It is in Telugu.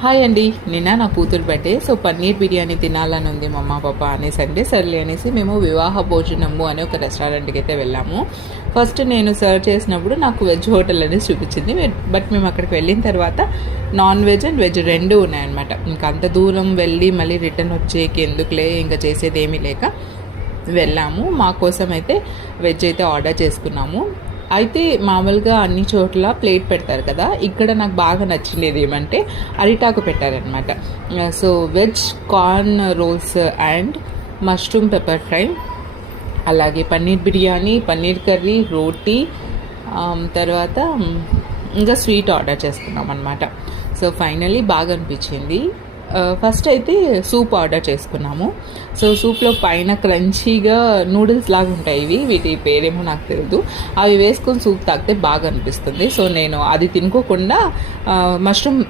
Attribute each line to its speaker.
Speaker 1: హాయ్ అండి. నిన్న నా కూతురు బర్త్డే సో పన్నీర్ బిర్యానీ తినాలని ఉంది మా అమ్మ పాప అనేసి అంటే సర్లే అనేసి మేము వివాహ భోజనము అనే ఒక రెస్టారెంట్కి అయితే వెళ్ళాము. ఫస్ట్ నేను సర్వ్ చేసినప్పుడు నాకు వెజ్ హోటల్ అనేది చూపించింది. బట్ మేము అక్కడికి వెళ్ళిన తర్వాత నాన్ వెజ్ అండ్ వెజ్ రెండు ఉన్నాయన్నమాట. ఇంకా అంత దూరం వెళ్ళి మళ్ళీ రిటర్న్ వచ్చేకి ఎందుకులే ఇంకా చేసేది ఏమీ లేక వెళ్ళాము. మా కోసం అయితే వెజ్ అయితే ఆర్డర్ చేసుకున్నాము. అయితే మామూలుగా అన్ని చోట్ల ప్లేట్ పెడతారు కదా ఇక్కడ నాకు బాగా నచ్చింది ఏమంటే అరిటాకు పెట్టారనమాట so veg corn rolls and mushroom pepper fry అలాగే పన్నీర్ బిర్యానీ పన్నీర్ కర్రీ రోటీ తర్వాత ఇంకా స్వీట్ ఆర్డర్ చేసుకున్నాం అనమాట సో ఫైనలీ బాగా అనిపించింది. ఫస్ట్ అయితే సూప్ ఆర్డర్ చేసుకున్నాము. సో సూప్లో పైన క్రంచీగా నూడిల్స్ లాగా ఉంటాయి ఇవి. వీటి పేరేమో నాకు తెలియదు అవి వేసుకొని సూప్ తాగితే బాగా అనిపిస్తుంది. సో నేను అది తినుకోకుండా మష్రూమ్